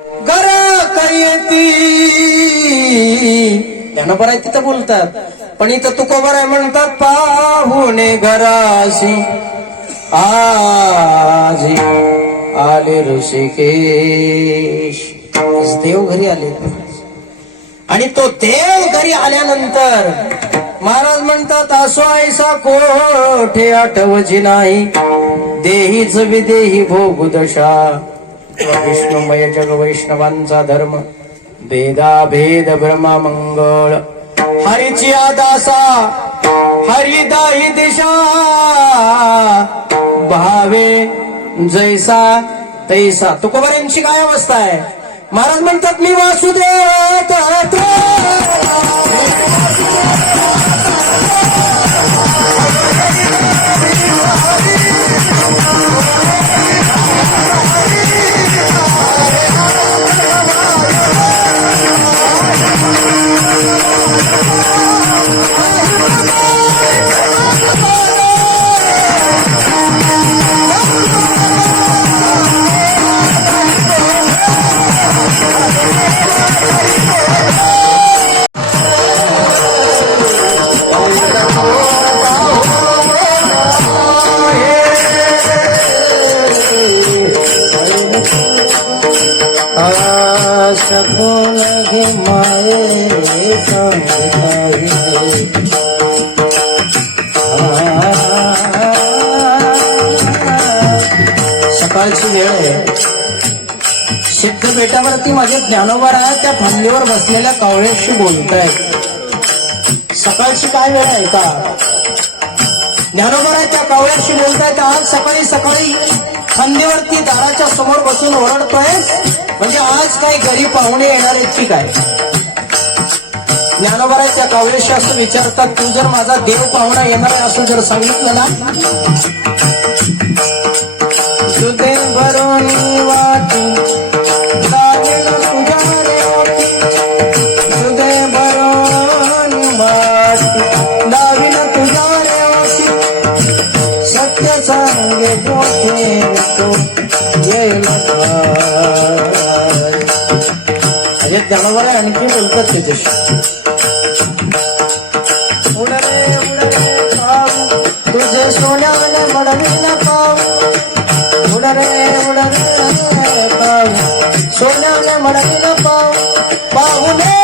घरात येती तिथं बोलतात. पण इथं तुकोबर आहे म्हणतात पाहुणे घराशी आजी आले ऋषिकेश. देव घरी आले. आणि तो देव घरी आल्यानंतर महाराज म्हणतात असो ऐसा कोठे आठवजी नाही. देहीच विदेही भोग दशा. विष्णुमय जग वैष्णवांचा धर्म भेदा भेद ब्रह्मा मंगळ. हरिची आदासा हरिदाही दिशा. भावे जैसा तैसा. तुकोबऱ्यांची काय अवस्था आहे? महाराज म्हणतात मी वासुदेव सकून घे माये सांगताई. सकाळची वेळ आहे. सिद्ध बेटावरती माझे ज्ञानोबा आहे त्या फांदीवर बसलेल्या कावळ्याशी बोलताय सकाळची काय वेळ आहे का? ज्ञानोबा आहे त्या कावळ्याशी बोलतायत. आज सकाळी सकाळी फांदीवरती दाराच्या समोर बसून ओरडतोय म्हणजे आज काय घरी पाहुणे येणार आहेत की काय? ज्ञानोबराच्या आहे असं विचारतात तू जर माझा देव पाहुणा येणार असं जर सांगितलं ना? जनावर आणखी बोलतात त्याच्याशी. उडरे उडरे पाऊ तुझे सोन्याने मडवीन पाऊ उडरे उडरे पाऊ सोन्याने मडवीन पाऊ पाहुणे